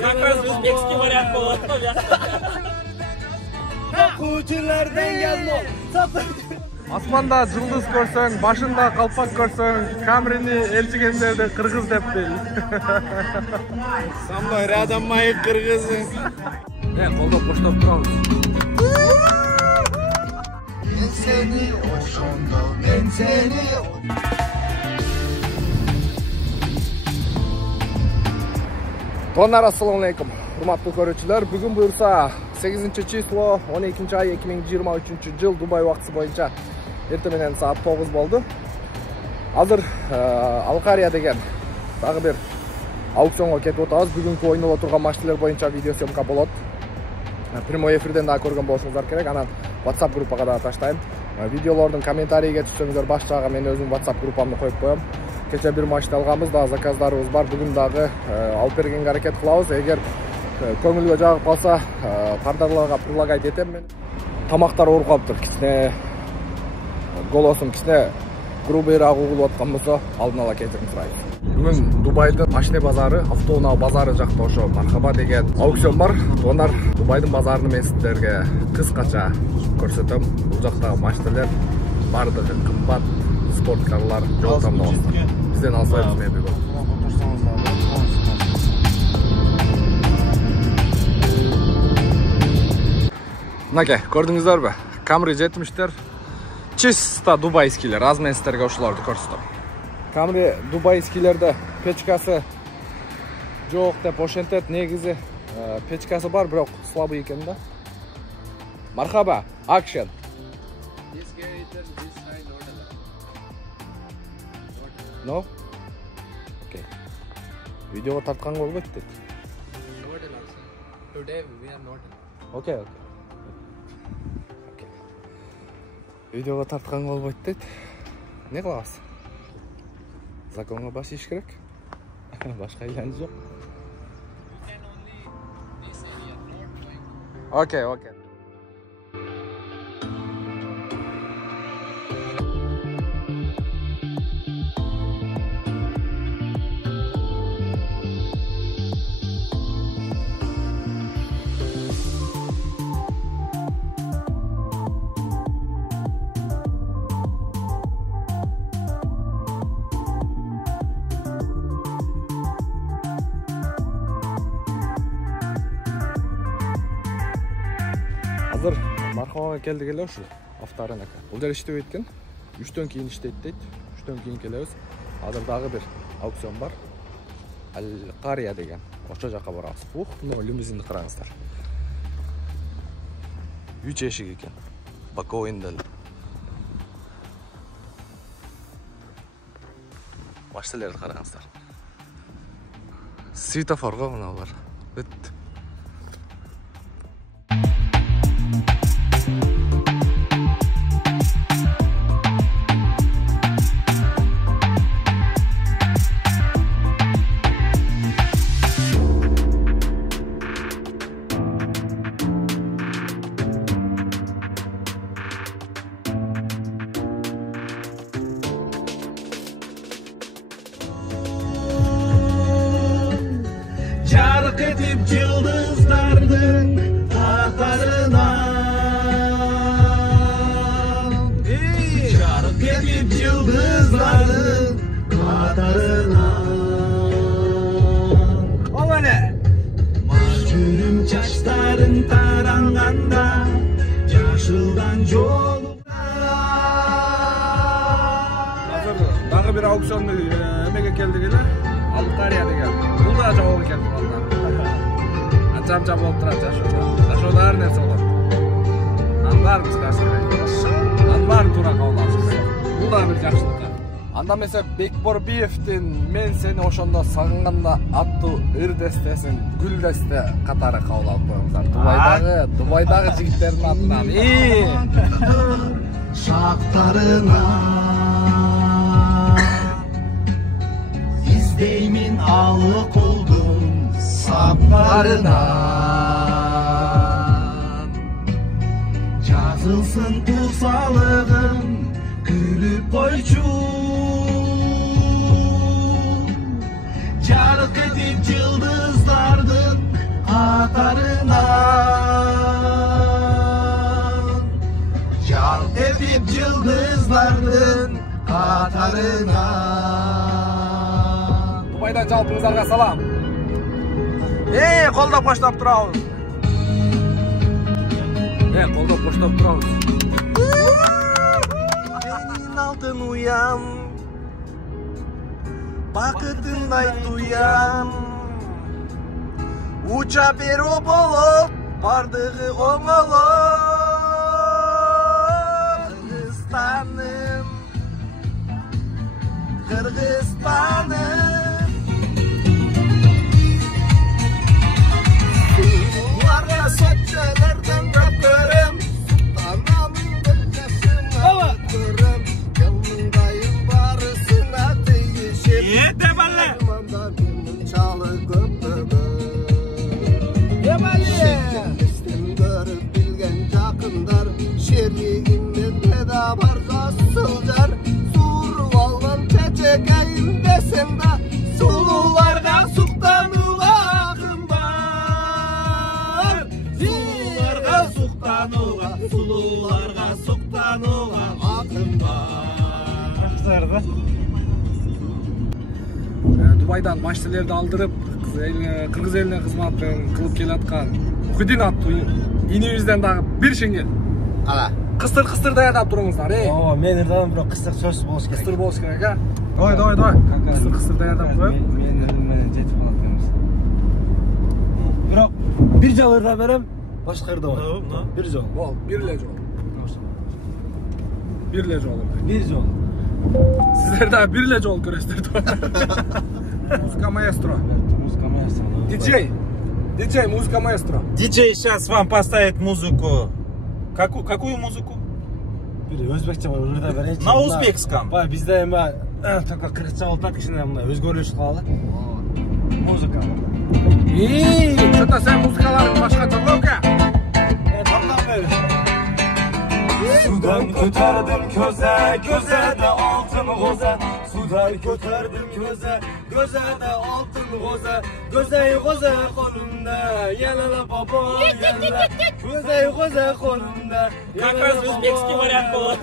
Как раз узбекский вариант был. Асманда жылдыз көрсөң, башында калпак көрсөң, Камрини элчигендерди кыргыз деп бил. Со мной рядом мои кыргызы. Колдоп коштоп турабыз. Мен сени ошондо, мен сени. Тонар, ассаламу алейкум. Урматтуу көрүүчүлөр, бүгүн буюрса 8 число 12 ай 2023 жыл Дубай убактысы боюнча эртең менен саат 9 болду. Азыр Алкария деген дагы бир аукционго кетип атабыз. Бүгүнкү ойноло турган машиналар боюнча видео съемка болот. Прямой эфирден да көргөн болушуңуздар керек. Анан WhatsApp группага да таштайм. Видеолордун комментарийге түшсөңүздөр башчага мен өзүм WhatsApp группамды коюп коем. Кече бир машина алганбыз, да заказдарыбыз бар. Бүгүн дагы алып бергенге аракет кылабыз. Эгер көңүлгө жагып калса, кардарларга предлагать этем мен. Тамактар ооруп калыптыр. Кичине голосум кичине грубыйраак угулуп аткан болсо, алдын ала кечирим сурайм. Бүгүн Дубайдын машина базары, автоунаа базары жакта ошо Мархаба деген аукцион бар. Тонар Дубайдын базарын мен сиздерге кыскача көрсөтөм. Бул жактагы машиналар бардыгы кымбат спорткарлар жол тандабастар. Бизден алсайбыз мен бүгүн. Мынакей, көрдүңүздөрбү? Camry 70'тер. Чисто дубайскилер. Аз мен сиздерге ошолорду көрсөтөм. Camry дубайскилерде печкасы жок деп ошентет. Негизи печкасы бар, бирок слабый экен да. Мархаба, action. No? Okay. Видеого тартканга болбойт дейт. Today we are not. Okay. Видеого тартканга болбойт дейт. Не кылабыз? Законго баш иш керек. Башка иланчы жок. Okay. Азыр Мархабага келдик эле ушул авторынакы. Бул жер иштебейт экен. 3төн кийин иштейт дейт. 3төн кийин келебиз. Азыр дагы бир аукцион бар. Алкария деген. Ошо жака барабыз. Мына лимузинди караңыздар. 3 эшик экен. Боковойнда. Машиналарды караңыздар. Светофор го мына бар. Бүт. Çark edip yıldızlardın katarına. Çark edip yıldızlardın katarına. O ne? Mahcurum çaşların taranganda yaşıldan yolunda. Hazır dagı bir auksion emege keldik ele. Alkariya деген. Бул да жабыл экен балдар. Анча болуп турат жашоодо. Жашоодо ар нерсе болот. Анын баарын чыгаш керек. Анын баарын туура кабыл алыш керек. Бул да бир жакшылык. Анда эмесе Бекборбиевдин "Мен сени ошондо сагынганда" аттуу ыр-дестесин Гүлдесте катары кабыл алып коюңуздар. Дубайдагы жигиттердин атынан. Şaktarına İzdeyimin alık oldum saplarına. kalsın usalığın gülüp koyçu. Çarık edip yıldızlardın katarına, çarık edip yıldızlardın katarına. Dubайдан жалпыңыздарга салам. Колдоп коштоп турабыз. Колдоп коштоп турабыз. Senin altın uyan, bakıtınday duyan, uça bir o bolup bardığı oğulum. Kırgızstanım, Kırgızstanım. Sulara soçalardan öpürüm, anamın yaşına öpürüm. Yanındayım barısına değişip, Ormanda benim çalık öpürüm. Şeklin görüp bilgen yakınlar, şeriğinden peda barga sılcar. Survallan çeçekeyim desem de, sulularda suktanuğa akım var. Sulularga suktanuğa, sulularga suktanuğa akım var. Дубайдан машиналарды алдырып, кыргыз элине кызматын кылып келаткан Мухиддин аттуу инибизден дагы бир шеңгел. Ала. Кыстыр даярдап туруңуздар, О, мен ырдадым, бирок кыстыр сөз болуш керек. Кыстыр болуш керек, а? Давай. Кыстыр даярдап коём. Мен ырдым менен жетип калат экенбиз. Бирок бир жол ырдап берем, башка ырдабай. Бир жол. Бол, бир эле жол. Бир эле жол. Бир жол. Сиздер дагы бир эле жол көрөсүздөр. Музыка маэстро. Музыка маэстро. Диджей, музыка маэстро. Диджей сейчас вам поставит музыку. Какую музыку? Бир өзбекче ырдап берейинчи. На узбекском. Бай, бизде эми только кыргызча болуп атат, кичине мындай өзгөрүш кылалы. Музыка. Что-то сен музыкаларың башкача го экен. Тартап бер. Sudan götürdüm köze, göze de altın goza. Sudan götürdüm köze, göze de altın goza. Göze kolumda, yanala baba, yanala. Göze kolumda, Как раз узбекский вариант был.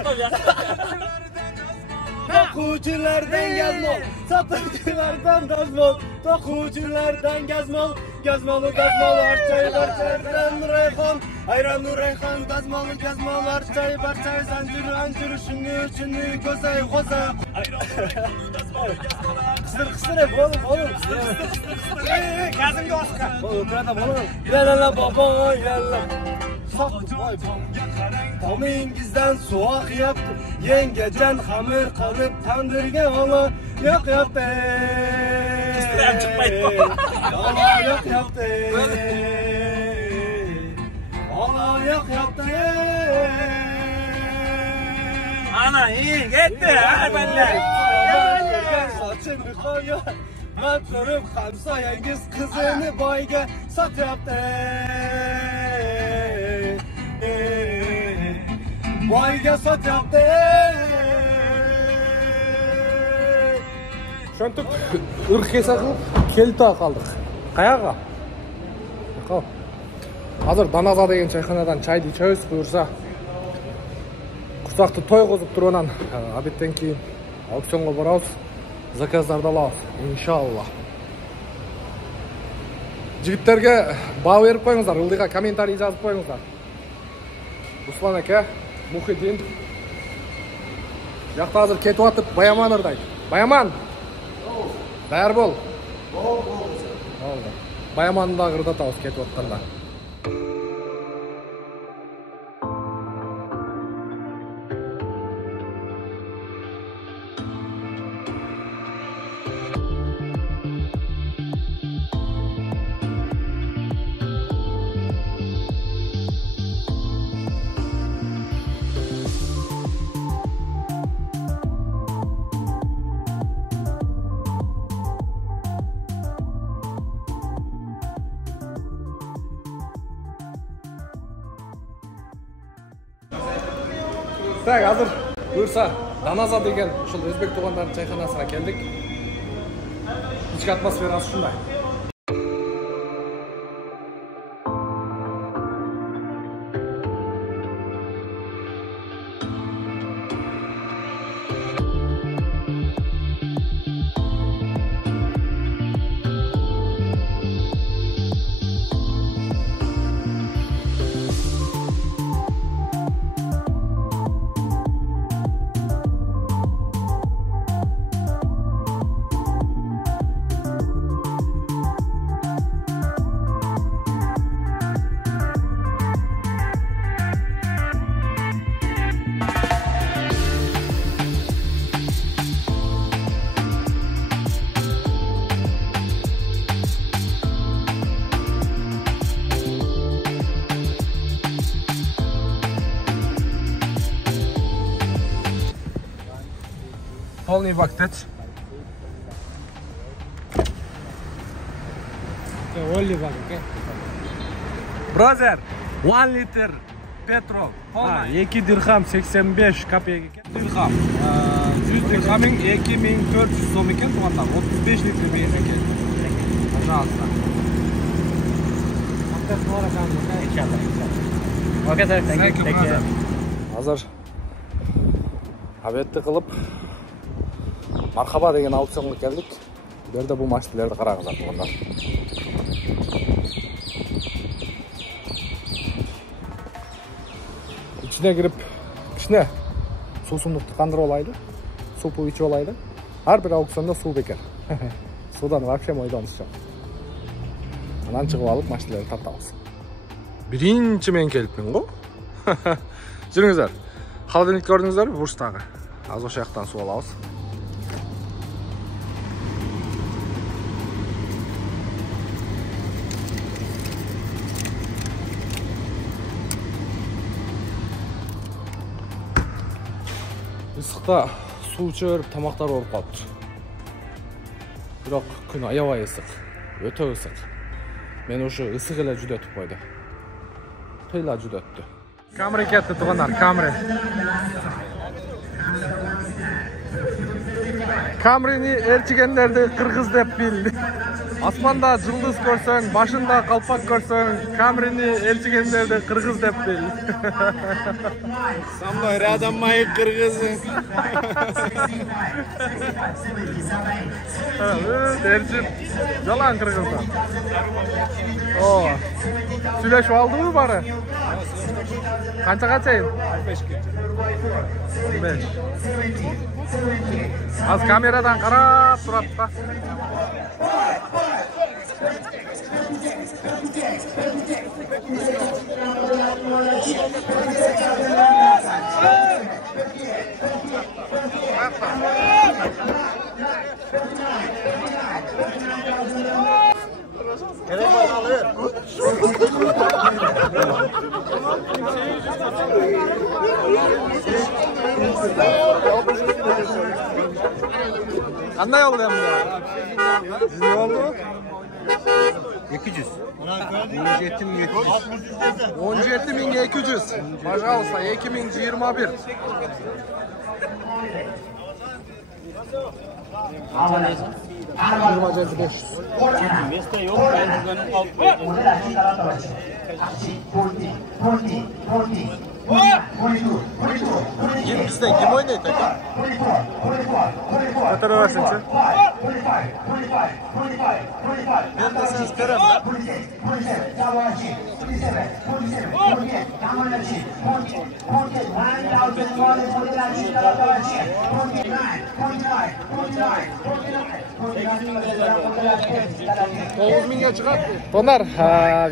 Tokuculardan gazmol, satıcılardan gazmol, tokuculardan gazmol, gazmolu gazmolar çay barçaydan reyhan, ayranı reyhan, gazmolu gazmolar çay barçay, zancırı ancırı şunu gözey goza. Kısır hep oğlum. Gazın yoska. Oğlum kırada oğlum. Yalala baba yalala. Tamingizden soğuk yaptı, yengecen hamur kalıp tandırga ola yak yaptı. Kıstıram çıkmaydı. Ola yak yaptı. Ola yak yaptı. Ana iyi gitti. Benler. Saçını koyuyor. Ben kırıp hamsayengiz kızını boyga sat yaptı. Boyga sat yaptı. Ошентип ыркеса кылып келип та калдык. Каяга? Кал. Азыр Даназа деген чайханадан чайды ичебиз, буюрса. Курсакты тойгозуп туруп анан обедтен кийин аукционго барабыз. Заказдарды алабыз, иншалла. Жигиттерге баа берип коюңуздар, ылдыйга комментарий жазып коюңуздар. Руслан аке, Мухиддин. Жакта азыр кетип атып, Баяман ырдайт. Баяман! Даяр бол. Болду. Баяманды дагы ырдатабыз кетип атканда. Так, азыр буюрса Даназа деген ушул өзбек туугандардын чайканасына келдик. Ички атмосферасы ушундай. Полный вактет. Brother, 1 liter petrol. 2 dirham 85 kopeyka ekan. Dirham. 100 dirhaming 2400 so'm ekan, to'g'ridan 35 litr benzin ekan. Пожалуйста. Okay, sir. Thank you. Азыр обедти кылып Мархаба деген аукционга келдик. Бу жерде бул машиналарды караңыздар туугандар. İçine girip kishine suusunduktu kandırып алайлы. Супу ичип алайлы. Ар бир аукционда суу бекер. Судан вообще мойдонубуз жок. Анан чыгып алып машиналарды тартабыз. Биринчи мен келипмин го. Жүрүңүздөр. Холодильник көрдүңүздөрбү? Бурчтагы. Азыр ошол жактан суу алабыз. Ысыкта суу иче берип тамактар ооруп калыптыр. Бирок күн аябай ысык, өтө ысык. Мен ушу ысык эле жүдөтүп койду. Кыйла жүдөттү. Камера кетти туугандар, камера. Камерени элчигендерди кыргыз деп бил. Асманда жылдыз көрсөң, башында калпак көрсөң, камерени элчигендерди кыргыз деп бил. Со мной рядом мои кыргызы. Элчи жалаң кыргыздар. О, сүйлөшүп алдыбы бары? Канчага чейин? 15. Az kameradan qarab turadi da. Qanday oldum ya? Ne oldu? 200. 17.200. Пожалуйста, 2021. Место yok, ben buranın altındayım. Bizde kim oynaydı? Fotoğrafçı. Ben de sen isterim. Tonar,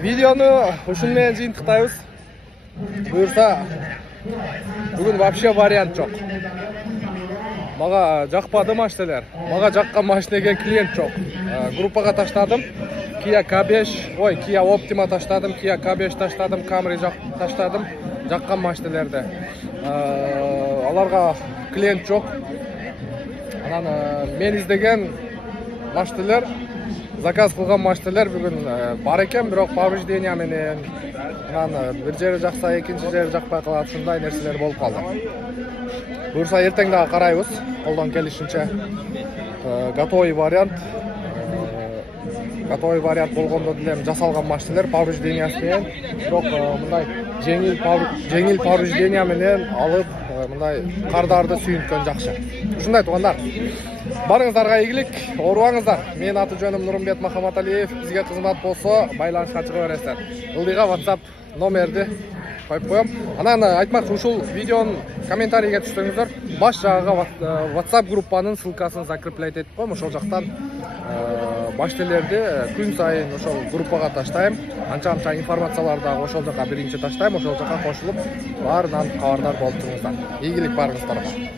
videonu ушун менен жыйынтыктайбыз. Буюрса, бүгүн вообще вариант жок. Мага жакпады машиналар. Мага жаккан машинеге клиент жок. Группага таштадым. Kia K5, ой, Kia Optima таштадым, Kia K5 таштадым, Camry таштадым. Жаккан машиналарды. Аларга клиент жок. Анан мен издеген машиналар заказ кылган машиналар бүгүн бар экен, бирок повреждение менен анан бир жери жакса экинчи жери жакпай калат, ушундай нерселер болуп калды. Буюрса эртең дагы карайбыз, колдон келишинче готовый вариант. Готовый вариант болгондо деле жасалган машиналар повреждениясы менен, бирок мындай жеңил повреждение менен алып мындай кардарды сүйүнткөн жакшы. Ушундай туугандар. Барыңыздарга ийгилик, оорубаңыздар. Менин аты жөнүм Нурмбет Махаматалиев. Бизге кызмат болсо байланышка чыга бересиздер. Ылдыйга WhatsApp номерди коюп коем. Анан айтмакчы, ушул видеонун комментарийге түшсөңүздөр, баш жагыга WhatsApp группанын ссылкасын закреплять этип коем. Ошол жактан баш телерди күн сайын ошол группага таштайм. Анча информацияларды дагы ошол жака биринчи таштайм. Ошол жака кошулуп, баарынан кабардар болуп туруңуздар. Ийгилик барыңыздарга.